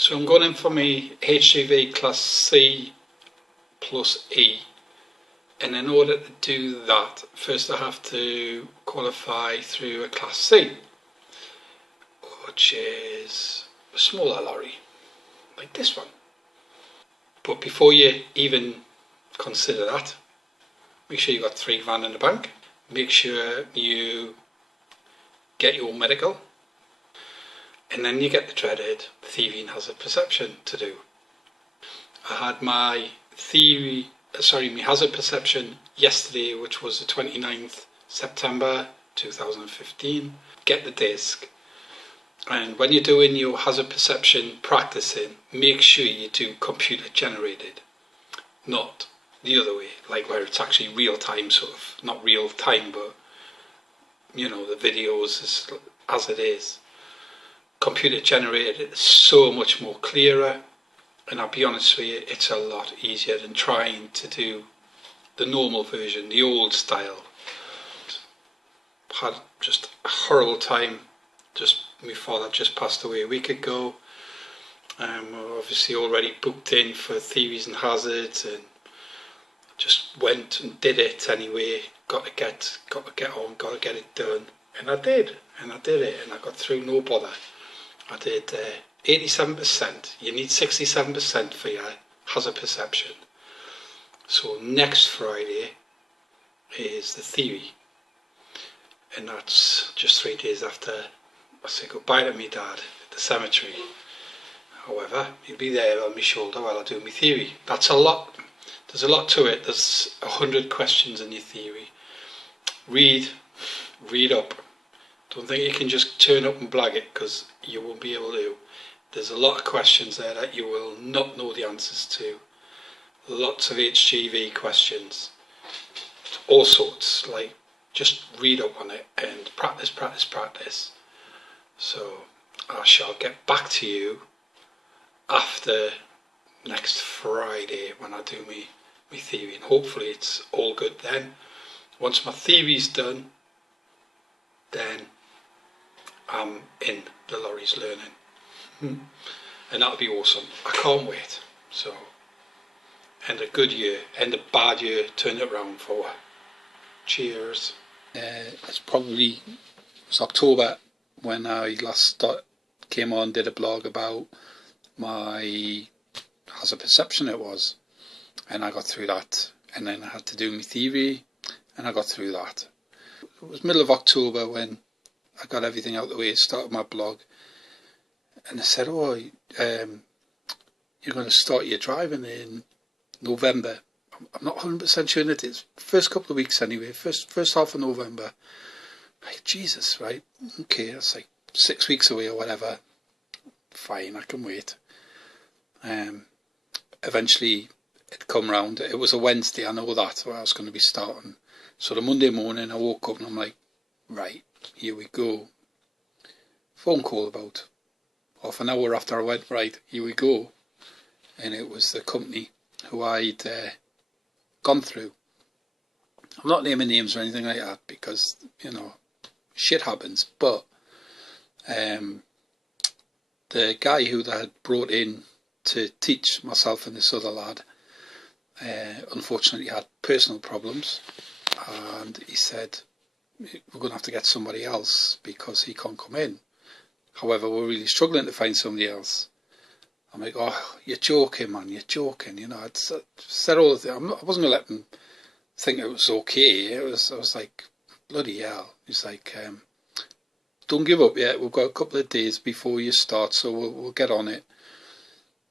So I'm going in for my HGV Class C plus E, and in order to do that, first I have to qualify through a Class C, which is a smaller lorry, like this one. But before you even consider that, make sure you've got £3 in the bank, make sure you get your medical, and then you get the dreaded theory and hazard perception to do. I had my my hazard perception yesterday, which was the 29th September 2015. Get the disc, and when you're doing your hazard perception practicing, make sure you do computer generated, not the other way, like where it's actually real time, sort of, not real time, but you know, the videos as it is. Computer generated is so much more clearer, and I'll be honest with you, it's a lot easier than trying to do the normal version, the old style. Had just a horrible time. Just my father just passed away a week ago. We're obviously already booked in for theories and hazards, and just went and did it anyway. Got to get on, got to get it done, and I did it, and I got through no bother. I did 87%. You need 67% for your hazard perception. So next Friday is the theory, and that's just 3 days after I say goodbye to me dad at the cemetery. However, he'll be there on my shoulder while I do my theory. That's a lot. There's a lot to it. There's 100 questions in your theory. Read up. Don't think you can just turn up and blag it, because you won't be able to. There's a lot of questions there that you will not know the answers to. Lots of HGV questions. All sorts. Like, just read up on it and practice. So I shall get back to you after next Friday when I do my theory, and hopefully it's all good then. Once my theory's done, then I'm in the lorries learning, and that'll be awesome. I can't wait. So end a good year, end a bad year, turn it around for. Cheers. It was October when I last came on, did a blog about my hazard perception it was, and I got through that, and then I had to do my theory, and I got through that. It was middle of October when I got everything out of the way, started my blog, and they said, oh, you're going to start your driving in November. I'm not 100% sure it is. First couple of weeks anyway, first half of November. Like, Jesus, right? Okay, that's like 6 weeks away or whatever. Fine, I can wait. Eventually it come round. It was a Wednesday, I know that, where I was going to be starting. So the Monday morning I woke up and I'm like, right, here we go. Phone call about half an hour after I went, right, here we go. And it was the company who I'd gone through. I'm not naming names or anything like that, because, you know, shit happens, but the guy who they had brought in to teach myself and this other lad unfortunately had personal problems, and he said, we're going to have to get somebody else because he can't come in. However, we're really struggling to find somebody else. I'm like, oh, you're joking, man, you're joking. You know, I'd said all the things. I wasn't going to let them think it was okay. I was like, bloody hell. He's like, don't give up yet. We've got a couple of days before you start, so we'll get on it.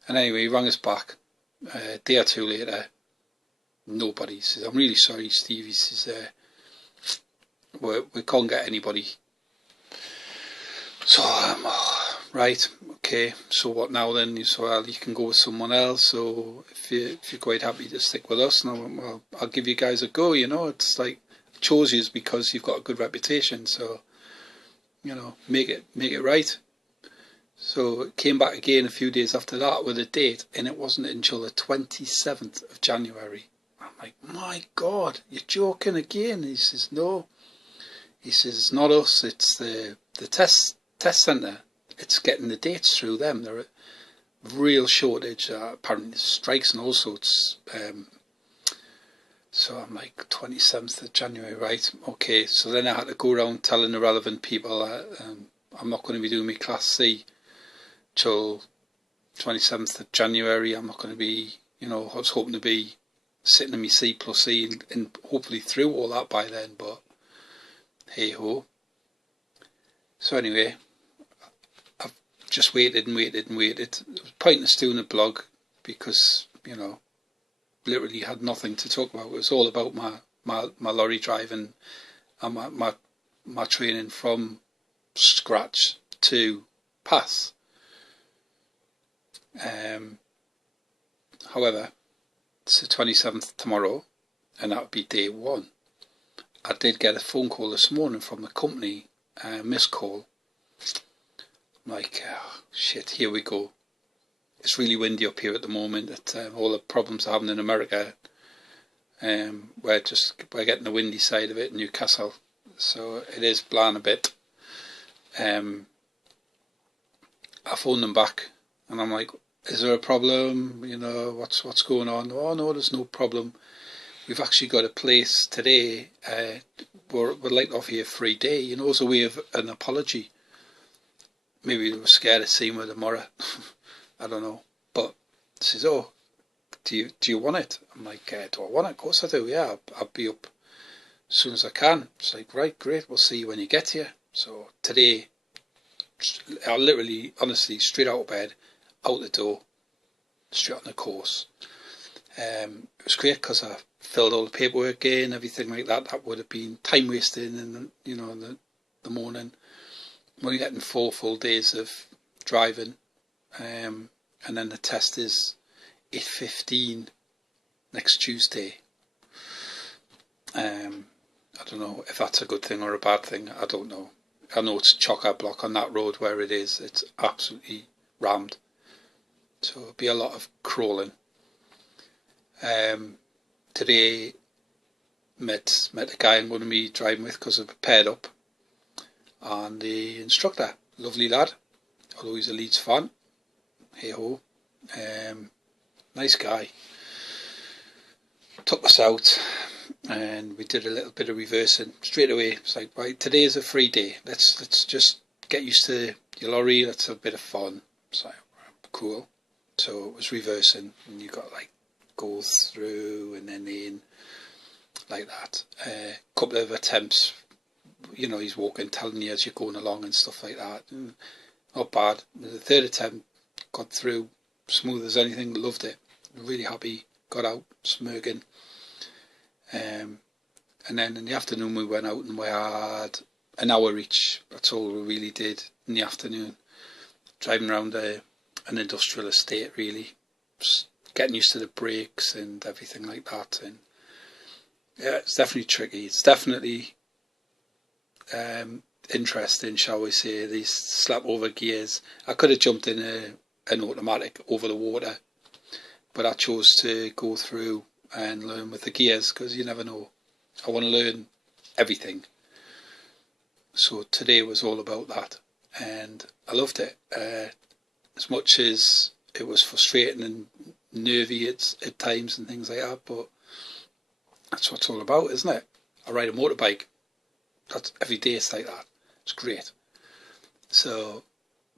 And anyway, he rang us back a day or two later. Nobody. He says, I'm really sorry, Steve. He says, we can't get anybody. So right, okay, so what now then? He said, well, you can go with someone else, so if you're quite happy to stick with us, and I went, well, I'll give you guys a go, you know. It's like, I chose you because you've got a good reputation, so, you know, make it right. So it came back again a few days after that with a date, and it wasn't until the 27th of January. I'm like, my God, you're joking again. He says, no. He says, it's not us, it's the test centre. It's getting the dates through them. They're real shortage. Apparently there's strikes and all sorts. So I'm like 27th of January, right? Okay, so then I had to go around telling the relevant people I'm not going to be doing my Class C till 27th of January. I'm not going to be, I was hoping to be sitting in my C plus E and hopefully through all that by then, but hey ho. So anyway, I've just waited and waited and waited. It was pointless doing a blog because, literally had nothing to talk about. It was all about my lorry driving and my training from scratch to pass. However, it's the 27th tomorrow, and that would be day one. I did get a phone call this morning from the company, missed call. I'm like, oh, shit, here we go. It's really windy up here at the moment. All the problems are having in America. We're getting the windy side of it in Newcastle, so it is blowing a bit. I phoned them back, and I'm like, is there a problem? What's going on? Oh no, there's no problem. We've actually got a place today. We're like off here for a day. As a way of an apology. Maybe they were scared of seeing me tomorrow. I don't know. But says, oh, do you want it? I'm like, do I want it? Of course I do. Yeah, I'll be up as soon as I can. It's like, right, great. We'll see you when you get here. So today, I literally, honestly, straight out of bed, out the door, straight on the course. It was great because I filled all the paperwork in, everything like that. That would have been time wasting, in the morning. I'm only getting 4 full days of driving, and then the test is 8:15 next Tuesday. I don't know if that's a good thing or a bad thing. I don't know. I know it's chock-a-block on that road where it is. It's absolutely rammed. So it'll be a lot of crawling. Today met a guy I'm going to be driving with because I've paired up, and the instructor, lovely lad, although he's a Leeds fan, hey ho, nice guy, took us out and we did a little bit of reversing straight away. It's like, right, today is a free day, let's just get used to your lorry, let's have a bit of fun. It's like, cool. So it was reversing, and you got like go through and then in like that. Couple of attempts, he's walking, telling you as you're going along and stuff like that. Not bad. The third attempt, got through, smooth as anything, loved it. Really happy, got out, smirking. And then in the afternoon we went out and we had an hour each. That's all we really did in the afternoon. Driving around an industrial estate, really. Just getting used to the brakes and everything like that. And yeah, it's definitely tricky. It's definitely interesting, shall we say, these slap over gears. I could have jumped in an automatic over the water, but I chose to go through and learn with the gears because you never know. I want to learn everything. So today was all about that, and I loved it. As much as it was frustrating and nervy at times and things like that, but that's what it's all about, isn't it? I ride a motorbike. That's every day. It's like that. It's great. So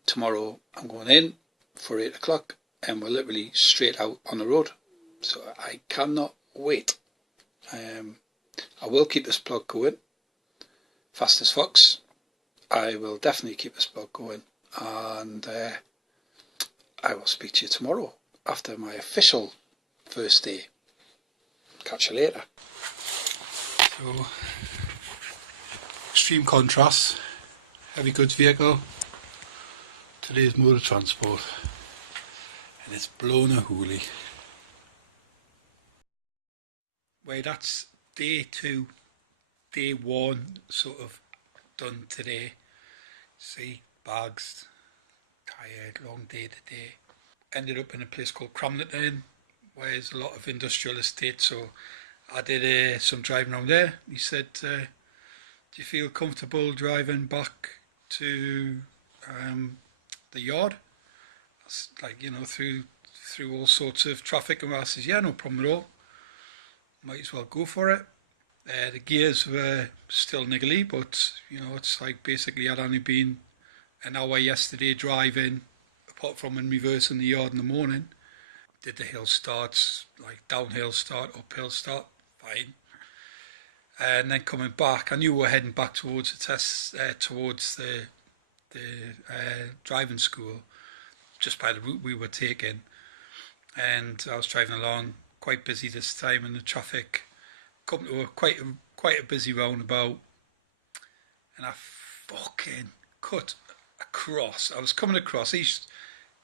tomorrow I'm going in for 8 o'clock and we're literally straight out on the road. So I cannot wait. I will keep this blog going. Fast as Fox. I will definitely keep this blog going, and I will speak to you tomorrow after my official first day. Catch you later. So, extreme contrast, heavy goods vehicle, today's mode of transport, and it's blown a hoolie. Well, that's day 2, day 1 sort of done today. See, bags, tired, long day today. Ended up in a place called Cramlington, where there's a lot of industrial estate, so I did some driving around there. He said, do you feel comfortable driving back to the yard? like, through all sorts of traffic, and I says, yeah, no problem at all. Might as well go for it. The gears were still niggly, but it's like basically I'd only been an hour yesterday driving, apart from in reverse in the yard in the morning. Did the hill starts, like downhill start, uphill start, fine. And then coming back, I knew we were heading back towards the test, towards the driving school, just by the route we were taking. And I was driving along, quite busy this time, and the traffic come to quite a busy roundabout, and I fucking cut across. I was coming across, he's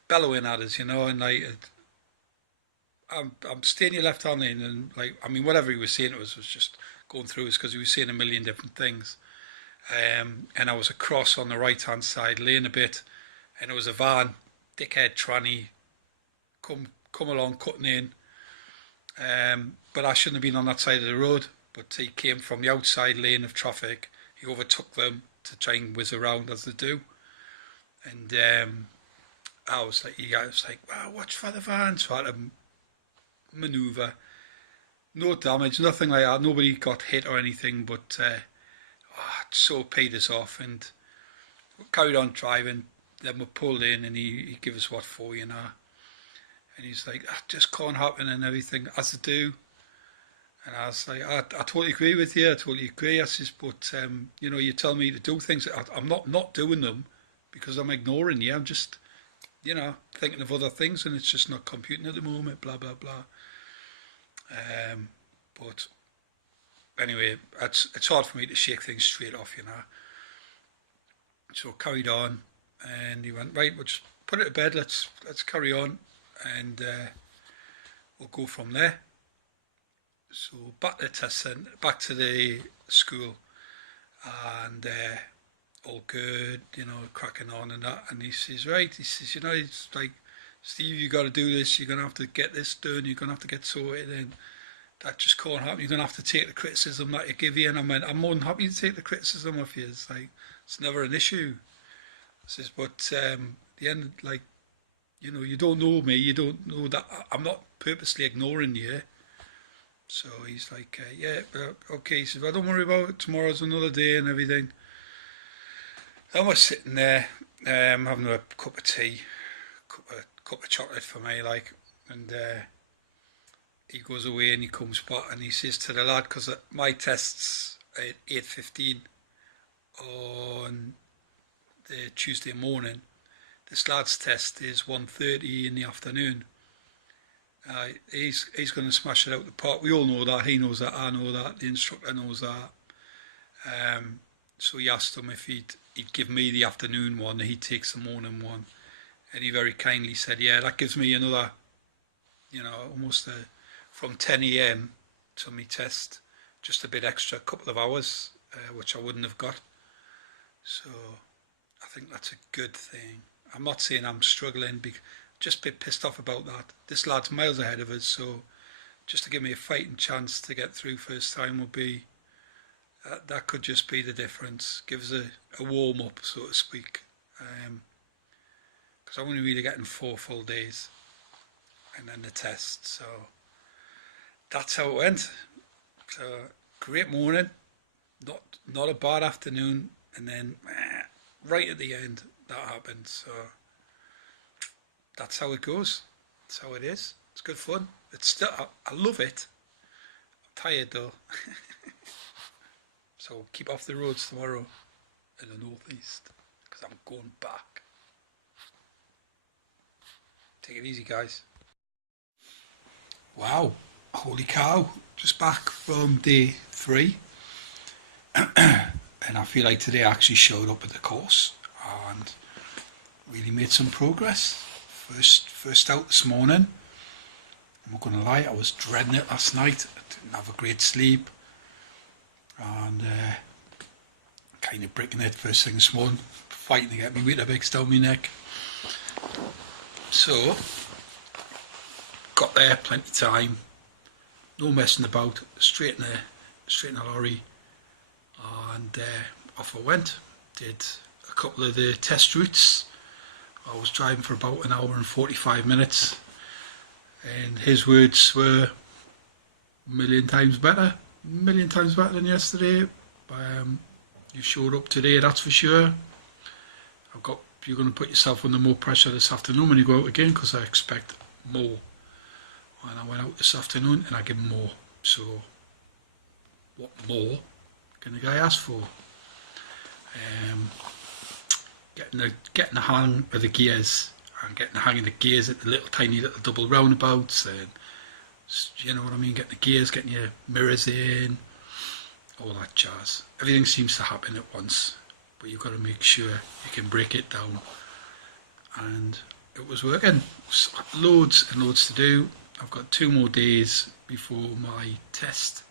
bellowing at us, and like, I'm staying your left hand lane, and like, I mean, whatever he was saying to us was just going through us, because he was saying a million different things. And I was across on the right hand side lane a bit, and it was a van, dickhead tranny, come along cutting in. But I shouldn't have been on that side of the road, but he came from the outside lane of traffic. He overtook them to try and whiz around as they do. And I was like, wow, watch for the van. So I had to manoeuvre. No damage, nothing like that. Nobody got hit or anything, but it so paid us off. And we carried on driving. Then we pulled in, and he gave us what for, And he's like, that just can't happen and everything, as they do. And I was like, I totally agree with you. I totally agree. I says, but you tell me to do things. I'm not doing them because I'm ignoring you. I'm just, thinking of other things, and it's just not computing at the moment. Blah blah blah. But anyway, it's hard for me to shake things straight off, So carried on, and he went, right, we'll just put it to bed. Let's carry on, and we'll go from there. So back to the test centre, back to the school, and all good, cracking on and that. And he says, right, it's like, Steve, you got to do this. You're gonna have to get this done. You're gonna have to get sorted, and that just can't happen. You're gonna have to take the criticism that I give you. And I went, I'm more than happy to take the criticism of you. It's like, it's never an issue. I says, but the end, like, you don't know me. You don't know that I'm not purposely ignoring you. So he's like, yeah, okay. He says, well, don't worry about it. Tomorrow's another day and everything. Then we're sitting there, having a cup of tea, cup of chocolate for me, like, and he goes away and he comes back and he says to the lad, because my test's at 8:15 on the Tuesday morning, this lad's test is 1:30 in the afternoon. He's going to smash it out the park. We all know that. He knows that. I know that. The instructor knows that. So he asked him if he'd give me the afternoon one, and he takes the morning one. And he very kindly said, yeah, that gives me another, almost from 10 a.m. to my test, just a bit extra, a couple of hours, which I wouldn't have got. So I think that's a good thing. I'm not saying I'm struggling, just a bit pissed off about that. This lad's miles ahead of us, so just to give me a fighting chance to get through first time would be, that could just be the difference. Give us a warm-up, so to speak. Because I'm only really getting 4 full days and then the test, so that's how it went. So great morning, not a bad afternoon, and then right at the end that happened. So that's how it goes. That's how it is. It's good fun. It's still, I love it. I'm tired though. So keep off the roads tomorrow in the northeast, because I'm going back. Take it easy, guys. Wow, holy cow, just back from day 3. And I feel like today I actually showed up at the course and really made some progress. First out this morning. I'm not going to lie, I was dreading it last night. I didn't have a great sleep. And kind of breaking it first thing this morning, fighting to get my Weetabix down my neck. So, got there, plenty of time, no messing about, straight in the lorry, and off I went. Did a couple of the test routes I was driving for about an hour and 45 minutes, and his words were a million times better than yesterday. You showed up today, that's for sure. You're going to put yourself under more pressure this afternoon when you go out again, because I expect more. And I went out this afternoon and I give more. So what more can the guy ask for? Getting the hang of the gears, and getting the hang of the gears at the tiny little double roundabouts, and you know what I mean, getting the gears, getting your mirrors in, all that jazz. Everything seems to happen at once, but you've got to make sure you can break it down. And it was working. Loads and loads to do. I've got 2 more days before my test,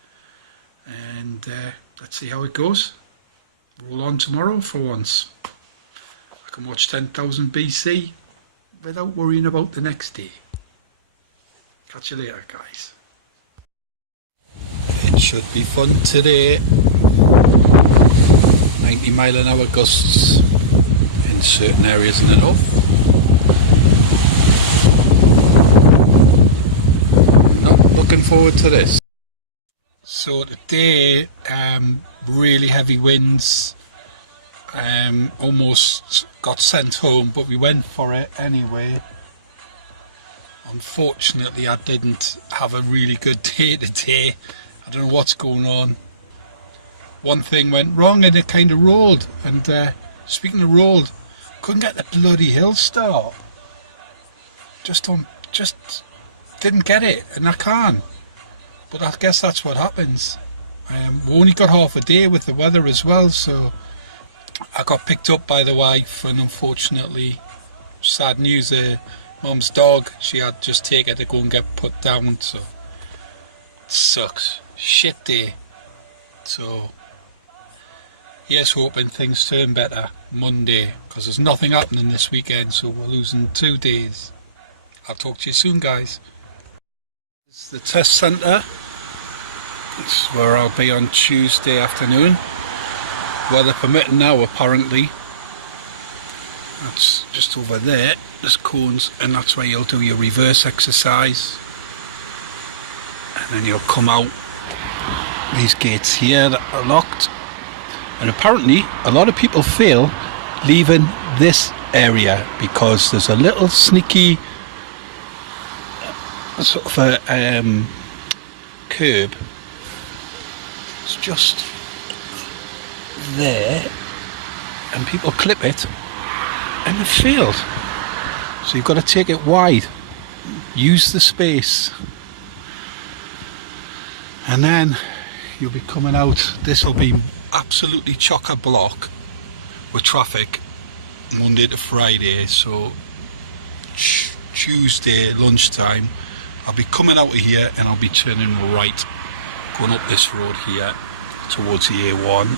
and let's see how it goes. Roll on tomorrow for once. I can watch 10,000 BC without worrying about the next day. Catch you later, guys. It should be fun today. 90-mile-an-hour gusts in certain areas in the north. Not looking forward to this. So today, really heavy winds. Almost got sent home, but we went for it anyway. Unfortunately, I didn't have a really good day today. I don't know what's going on. One thing went wrong and it kind of rolled. And speaking of rolled, couldn't get the bloody hill start. Just didn't get it, and I can't. But I guess that's what happens. We only got half a day with the weather as well, so I got picked up by the wife, and unfortunately, sad news, Mum's dog, she had just take her to go and get put down, so it sucks. Shit day. So here's hoping things turn better Monday, because there's nothing happening this weekend, so we're losing 2 days. I'll talk to you soon, guys. It's the test centre. It's where I'll be on Tuesday afternoon. Weather permitting now, apparently. That's just over there. There's cones, and that's where you'll do your reverse exercise. And then you'll come out these gates here that are locked. And apparently, a lot of people fail leaving this area because there's a little sneaky sort of a curb. It's just there, and people clip it and it failed. So you've got to take it wide, use the space, and then you'll be coming out. This will be absolutely chock-a-block with traffic Monday to Friday, so Tuesday lunchtime I'll be coming out of here and I'll be turning right, going up this road here towards the A1.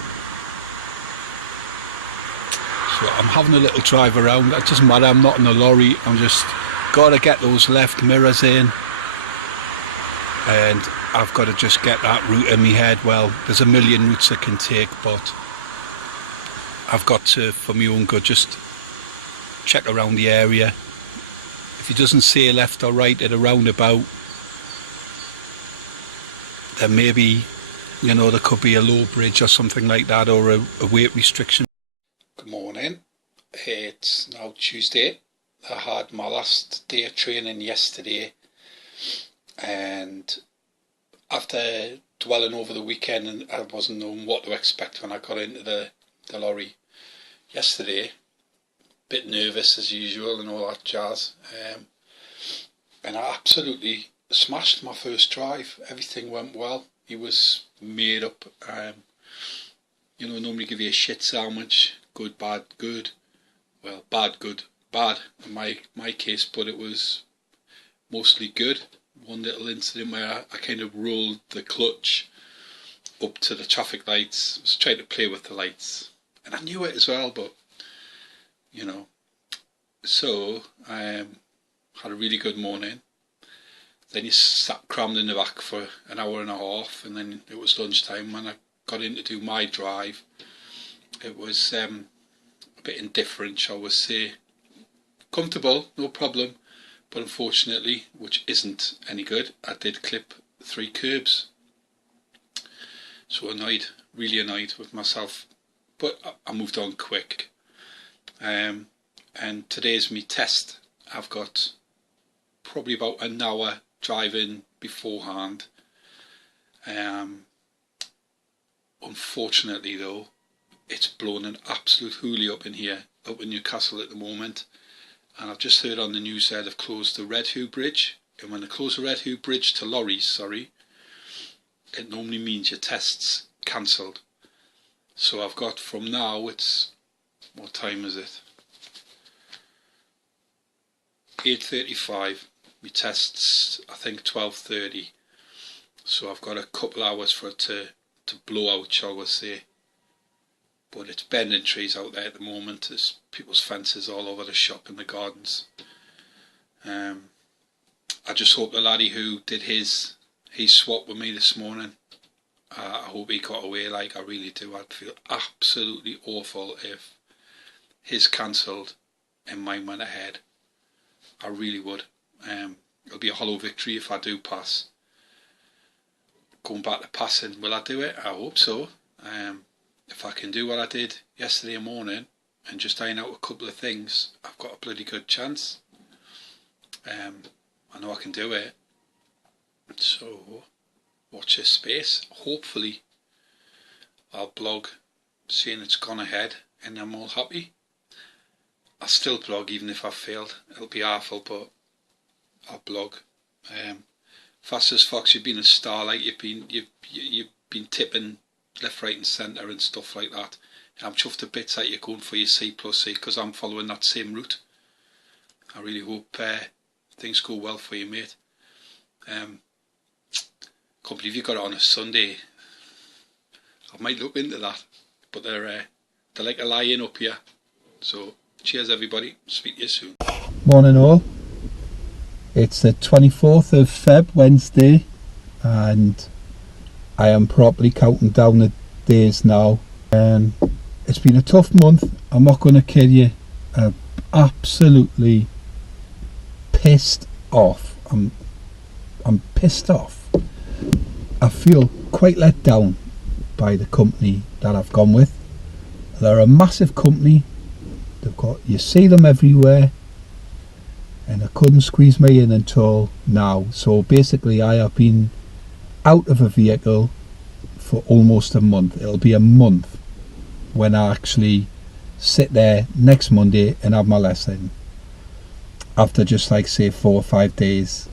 So I'm having a little drive around. It doesn't matter, I'm not in a lorry, I'm just got to get those left mirrors in, and I've got to just get that route in my head. Well, there's a million routes I can take, but I've got to, for my own good, just check around the area. If it doesn't say left or right at a roundabout, then maybe, you know, there could be a low bridge or something like that, or a weight restriction. Good morning. It's now Tuesday. I had my last day of training yesterday, and after dwelling over the weekend, and I wasn't knowing what to expect when I got into the lorry yesterday, bit nervous as usual and all that jazz, and I absolutely smashed my first drive. Everything went well. He was made up. You know, normally give you a shit sandwich, good, bad, good. Well, bad, good, bad in my case, but it was mostly good. One little incident where I kind of rolled the clutch up to the traffic lights. I was trying to play with the lights, and I knew it as well, but you know. So I had a really good morning. Then you sat crammed in the back for an hour and a half, and then it was lunchtime when I got in to do my drive. It was a bit indifferent, shall we say. comfortable, no problem, but unfortunately, which isn't any good, I did clip 3 curbs. So annoyed, really annoyed with myself, but I moved on quick. And today's my test. I've got probably about an hour driving beforehand. Unfortunately though, it's blown an absolute hoolie up in here, up in Newcastle at the moment. And I've just heard on the news there they've closed the Red Hoo Bridge. And when they close the Red Hoo Bridge to lorries, it normally means your test's cancelled. So I've got from now, it's, what time is it? 8:35. My test's, I think, 12:30. So I've got a couple hours for it to blow out, shall we say. But it's bending trees out there at the moment. There's people's fences all over the shop and the gardens. I just hope the laddie who did his swap with me this morning, I hope he got away. Like, I really do. I'd feel absolutely awful if his cancelled and mine went ahead. I really would. It'll be a hollow victory if I do pass. Going back to passing, will I do it? I hope so. If I can do what I did yesterday morning and just iron out a couple of things, I've got a bloody good chance. I know I can do it. So, watch this space. Hopefully, I'll blog saying it's gone ahead and I'm all happy. I'll still blog even if I failed. It'll be awful, but I'll blog. Fastest Fox, you've been a star. Like you've been tipping left, right, and centre and stuff like that. I'm chuffed to bits that you're going for your C+C because I'm following that same route. I really hope things go well for you, mate. Can't believe you got it on a Sunday. I might look into that, but they're like a lie-in up here. So cheers everybody, speak to you soon. Morning all. It's the 24th of Feb, Wednesday, and I am properly counting down the days now. It's been a tough month, I'm not going to kid you. I'm absolutely pissed off. I'm pissed off. I feel quite let down by the company that I've gone with. They're a massive company. They've got, you see them everywhere, and I couldn't squeeze me in until now. So basically I have been out of a vehicle for almost a month. It'll be a month when I actually sit there next Monday and have my lesson, after just like say 4 or 5 days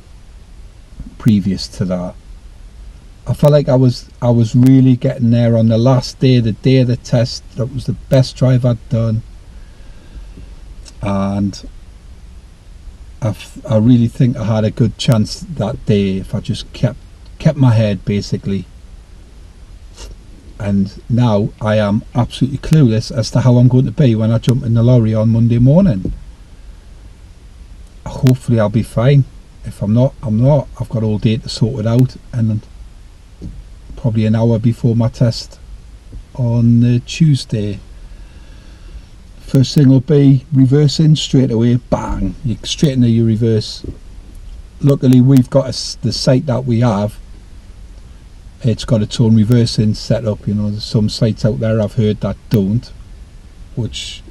previous to that. I felt like I was really getting there on the last day, the day of the test. That was the best drive I'd done, and I really think I had a good chance that day if I just kept my head, basically. And now I am absolutely clueless as to how I'm going to be when I jump in the lorry on Monday morning. Hopefully I'll be fine. If I'm not, I'm not. I've got all day to sort it out, and probably an hour before my test on Tuesday. First thing will be reversing straight away, bang, you straight into your reverse. Luckily we've got the site that we have, it's got its own reversing set up. You know, there's some sites out there I've heard that don't, which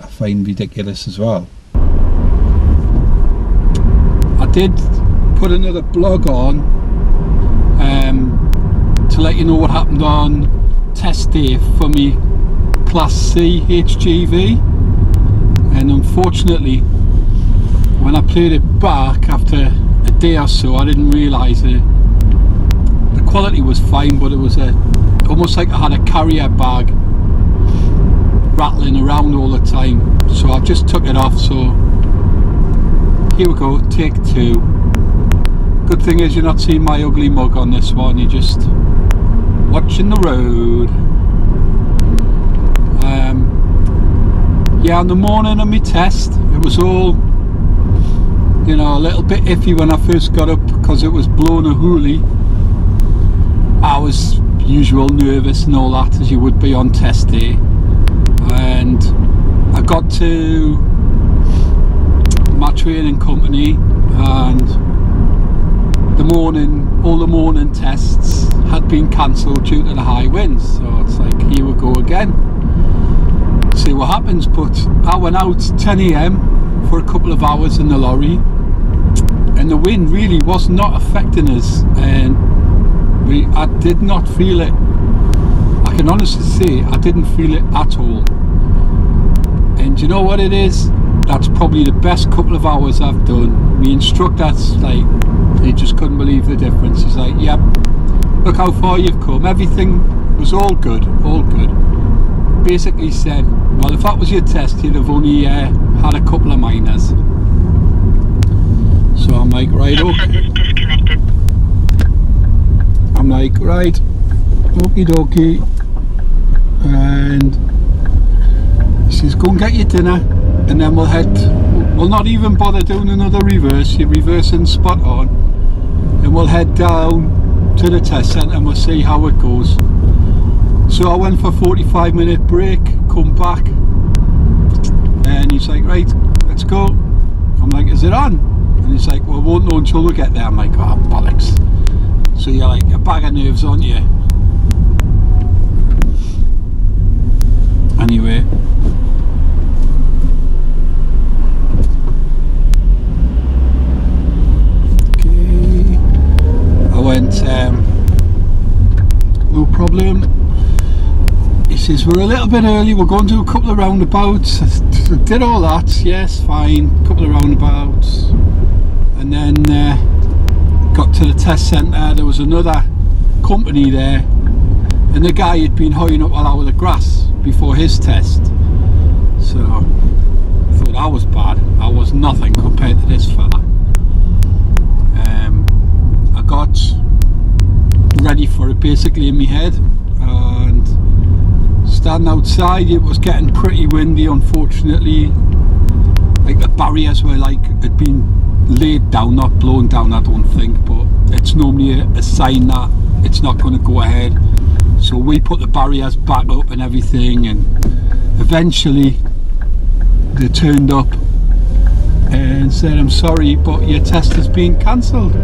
I find ridiculous as well. I did put another blog on to let you know what happened on test day for me Class C HGV, and unfortunately when I played it back after a day or so I didn't realise it. The quality was fine, but it was almost like I had a carrier bag rattling around all the time, so I just took it off. So here we go, take 2. Good thing is you're not seeing my ugly mug on this one, you're just watching the road. Yeah, on the morning of my test it was all, you know, a little bit iffy when I first got up because it was blowing a hoolie. I was usual nervous and all that, as you would be on test day, and I got to my training company, and all the morning tests had been cancelled due to the high winds. So it's like, here we go again, see what happens. But I went out 10 AM for a couple of hours in the lorry, and the wind really was not affecting us, and I did not feel it. I can honestly say I didn't feel it at all. And you know what it is? That's probably the best couple of hours I've done. My instructor's like, he just couldn't believe the difference. He's like, yep, look how far you've come. Everything was all good, all good. Basically said, well, if that was your test, you'd have only had a couple of minors. So I'm like, right, okay. I'm like, right, okie dokie. And he says, go and get your dinner, and then we'll not even bother doing another reverse. You're reversing spot on, and we'll head down to the test centre and we'll see how it goes. So I went for a 45-minute break, come back, and he's like, right, let's go. I'm like, is it on? And he's like, well, we won't know until we get there. I'm like, oh, bollocks. So you're like a bag of nerves, aren't you? Anyway, okay, I went, no problem. He says, we're a little bit early, we're going to do a couple of roundabouts. I did all that, yes, fine, couple of roundabouts. And then got to the test centre. There was another company there, and the guy had been hoeing up all out of the grass before his test. So I thought I was bad. I was nothing compared to this fella. I got ready for it basically in my head, and standing outside, it was getting pretty windy, unfortunately. Like the barriers were like, had been laid down, not blown down, I don't think, but it's normally a sign that it's not going to go ahead. So we put the barriers back up and everything, and eventually they turned up and said, I'm sorry, but your test has been cancelled.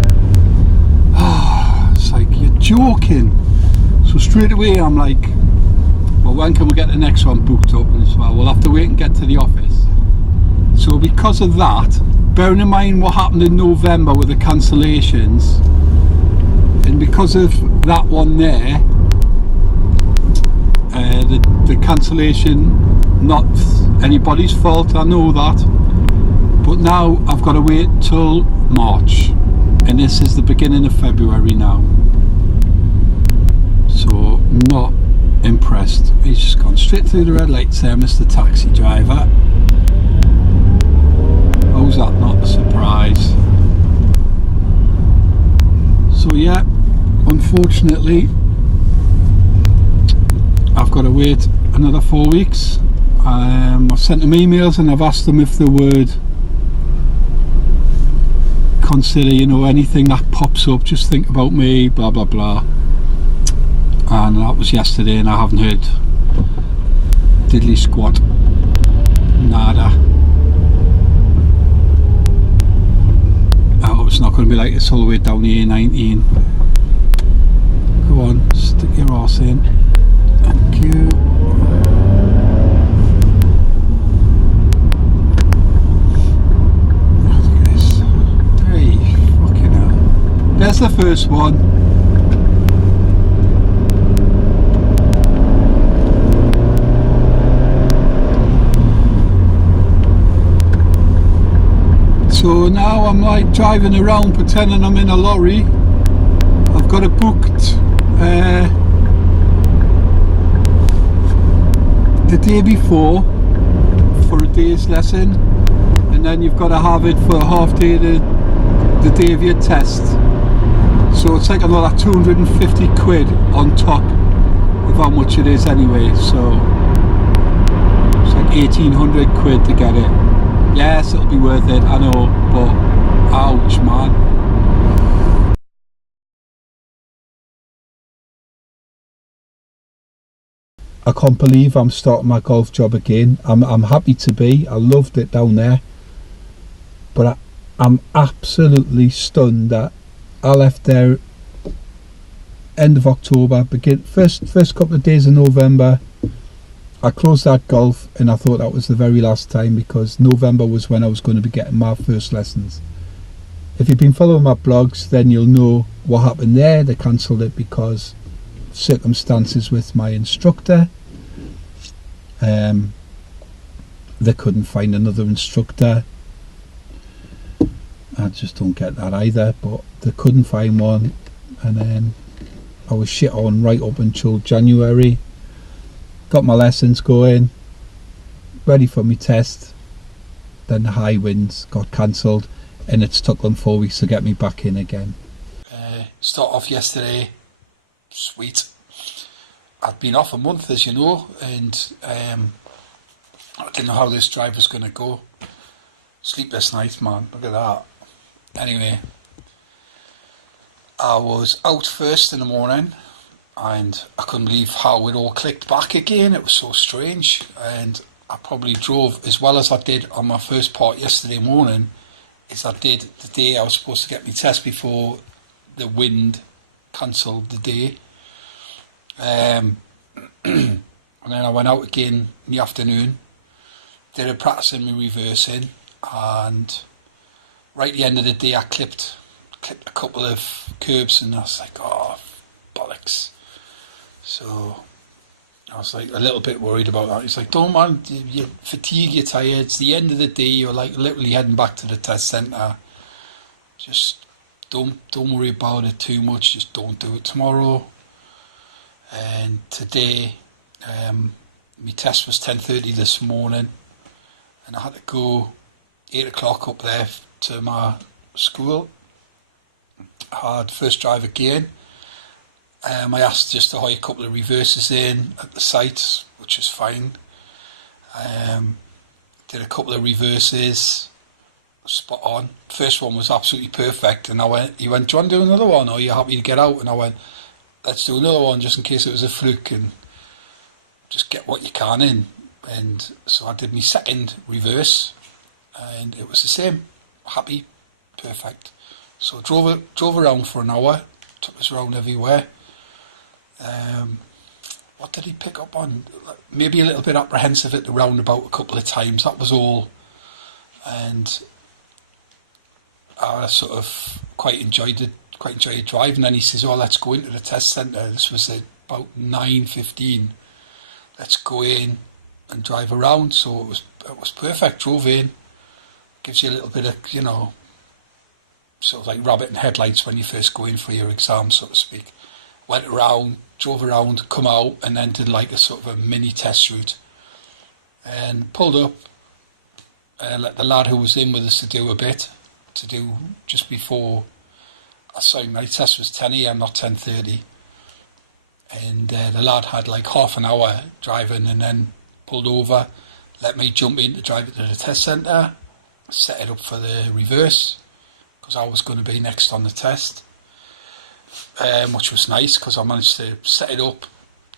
It's like, you're joking. So straight away I'm like, well, when can we get the next one booked up? And it's, well, we'll have to wait and get to the office. So because of that, bearing in mind what happened in November with the cancellations, and because of that one there, the cancellation, not anybody's fault, I know that, but now I've got to wait till March, and this is the beginning of February now. So not impressed. He's just gone straight through the red lights there, Mr. Taxi Driver. How's that not a surprise? So yeah, unfortunately I've got to wait another 4 weeks. I've sent them emails and I've asked them if they would consider, you know, anything that pops up, just think about me, blah blah blah. And that was yesterday, and I haven't heard diddly squat, nada. I hope it's not going to be like this all the way down the A19. Go on, stick your arse in. Thank you. Look at this. Hey, fucking hell. There's the first one. So now I'm like driving around pretending I'm in a lorry. I've got it booked the day before for a day's lesson, and then you've got to have it for a half day the day of your test. So it's like another 250 quid on top of how much it is anyway, so it's like 1800 quid to get it. Yes, it'll be worth it, I know, but ouch, man. I can't believe I'm starting my golf job again. I'm happy to be. I loved it down there. But I'm absolutely stunned that I left there end of October, first couple of days of November. I closed that golf and I thought that was the very last time, because November was when I was going to be getting my first lessons. If you've been following my blogs, then you'll know what happened there. They cancelled it because circumstances with my instructor. They couldn't find another instructor. I just don't get that either, but they couldn't find one, and then I was shit on right up until January. Got my lessons going, ready for my test, then the high winds got cancelled, and it's took them 4 weeks to get me back in again. Start off yesterday, sweet. I'd been off a month, as you know, and I didn't know how this drive was going to go. Sleepless night, man, look at that. Anyway, I was out first in the morning, and I couldn't believe how it all clicked back again. It was so strange, and I probably drove as well as I did on my first part yesterday morning as I did the day I was supposed to get my test before the wind cancelled the day. And then I went out again in the afternoon, did a practice in my reversing, and right at the end of the day I clipped a couple of curbs, and I was like, oh, bollocks. So I was like a little bit worried about that. He's like, don't man, you're fatigued, you're tired, it's the end of the day, you're like literally heading back to the test centre. Just don't worry about it too much, just don't do it tomorrow. And today, my test was 10:30 this morning, and I had to go 8 o'clock up there to my school. I had first drive again. I asked just to hire a couple of reverses in at the site, which was fine. Did a couple of reverses, spot on. First one was absolutely perfect, and he went, do you want to do another one, or are you happy to get out? And I went, let's do another one just in case it was a fluke, and just get what you can in. And so I did my second reverse, and it was the same. Happy, perfect. So drove around for an hour, took us around everywhere. What did he pick up on? Maybe a little bit apprehensive at the roundabout a couple of times, that was all. And I sort of quite enjoyed the drive. And then he says, oh, let's go into the test centre. This was at about 9:15. Let's go in and drive around. So it was perfect. Drove in, gives you a little bit of, sort of like rabbit in headlights when you first go in for your exam, so to speak. Went around, drove around, come out, and then did like a sort of a mini test route. And pulled up, let the lad who was in with us to do just before. Sorry, my test was 10 a.m, not 10:30. And the lad had like half an hour driving, and then pulled over, let me jump in to drive it to the test centre, set it up for the reverse, because I was going to be next on the test, which was nice because I managed to set it up,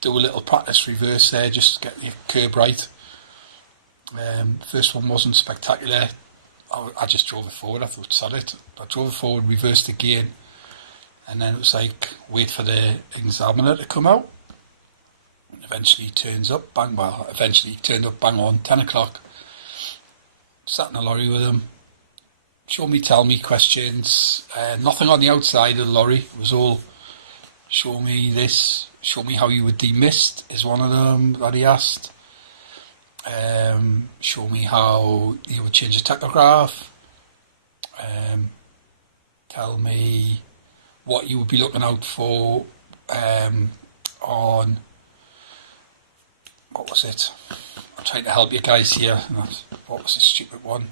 do a little practice reverse there, just to get the curb right. First one wasn't spectacular. I just drove it forward. I thought, sod it. I drove it forward, reversed again, and then it was like, wait for the examiner to come out. And eventually he turned up bang on 10 o'clock. Sat in the lorry with him. Show me, tell me questions. Nothing on the outside of the lorry. It was all, show me this, show me how you would demist, is one of them that he asked. Show me how you would change a tachograph. Tell me what you would be looking out for on, what was it? I'm trying to help you guys here. What was the stupid one?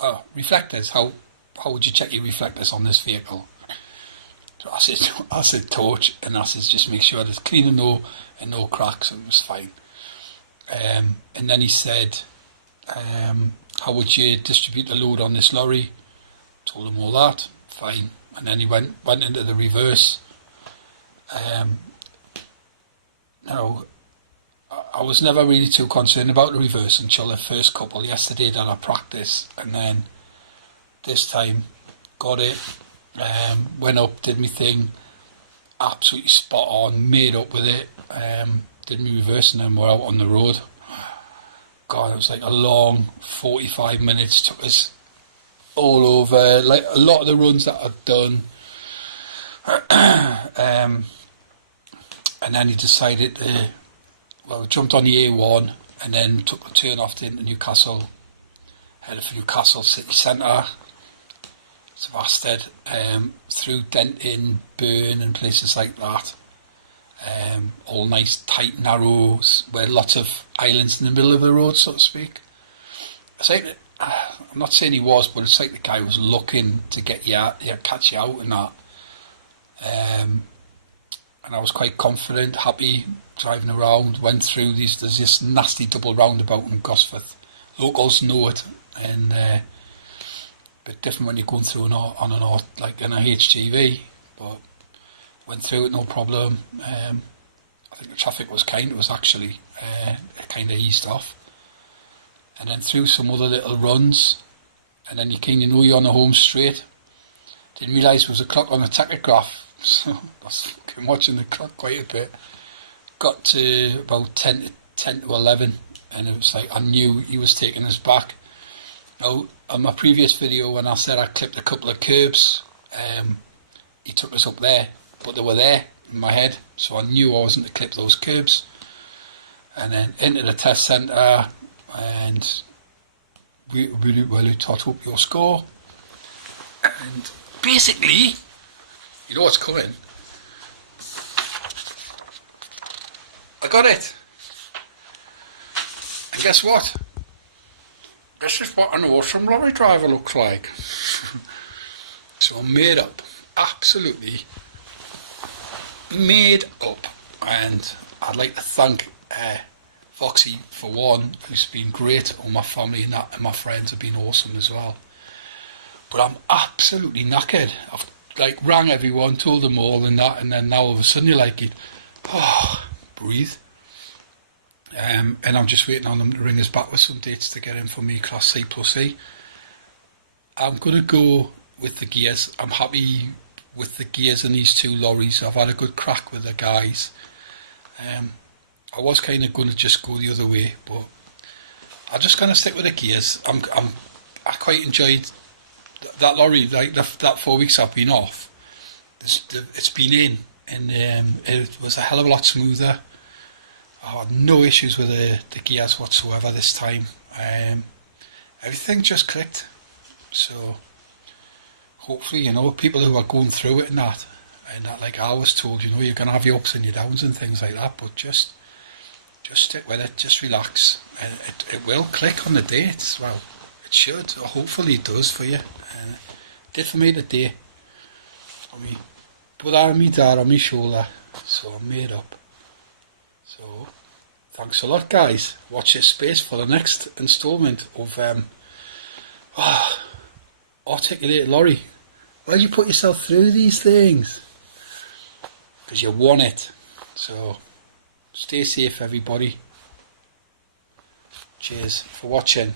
Oh, reflectors. How would you check your reflectors on this vehicle? So I said torch, and I said just make sure it's clean and no cracks, and it was fine. And then he said, how would you distribute the load on this lorry? Told him all that, fine. And then he went into the reverse. I was never really too concerned about the reverse until the first couple yesterday that I practiced, and then this time. Got it. Went up, did my thing. Absolutely spot on. Made up with it. Did my reverse, and then we're out on the road. God, it was like a long 45 minutes. Took us all over. Like a lot of the runs that I've done. And then he decided to, well, we jumped on the A1 and then took a turn off into Newcastle, headed for Newcastle city centre, Sevastad, through Denton, Burn and places like that. All nice, tight, narrows, where lots of islands in the middle of the road, so to speak. It's like, I'm not saying he was, but it's like the guy was looking to get you out, catch you out and that. And I was quite confident, happy, driving around, went through there's this nasty double roundabout in Gosforth. Locals know it, and a bit different when you're going through on an like in a HGV, but went through it no problem. I think the traffic was kind, it was actually it kind of eased off. And then through some other little runs, and then you kind of know you're on the home straight. Didn't realise there was a clock on the tachograph, so I was watching the clock quite a bit. Got to about 10 to 11, and it was like I knew he was taking us back. Now, on my previous video when I said I clipped a couple of curbs, he took us up there, but they were there in my head, so I knew I wasn't to clip those curbs. And then into the test centre, and really well tot up your score. And basically, you know what's coming. I got it. And guess what? This is what an awesome lorry driver looks like. So I'm made up. Absolutely made up. And I'd like to thank Foxy for one, who's been great. All my family and that, and my friends have been awesome as well. But I'm absolutely knackered. I've like rang everyone, told them all and that, and then now all of a sudden you're like, breathe. And I'm just waiting on them to ring us back with some dates to get in for me Class C plus E. I'm going to go with the gears. I'm happy with the gears in these two lorries. I've had a good crack with the guys. I was kind of going to just go the other way, but I'm just going to stick with the gears. I quite enjoyed that lorry, like that 4 weeks I've been off. It's been in, and it was a hell of a lot smoother. I had no issues with the gears whatsoever this time. Everything just clicked. So hopefully, people who are going through it and that like I was told, you're going to have your ups and your downs and things like that, but just stick with it, just relax, and it will click on the day. Well, it should, or hopefully it does for you. And it did for me today. Put that on me dad on my shoulder, so I'm made up. So thanks a lot, guys. Watch this space for the next instalment of Articulated Lorry. Why do you put yourself through these things? Because you want it. So stay safe, everybody. Cheers for watching.